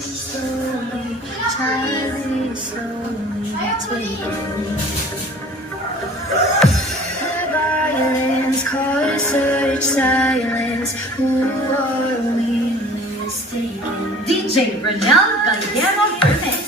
slowly, time is slowly taking me. The violence causes such silence. Who are we mistaken? DJ Ronel Gallero Permit.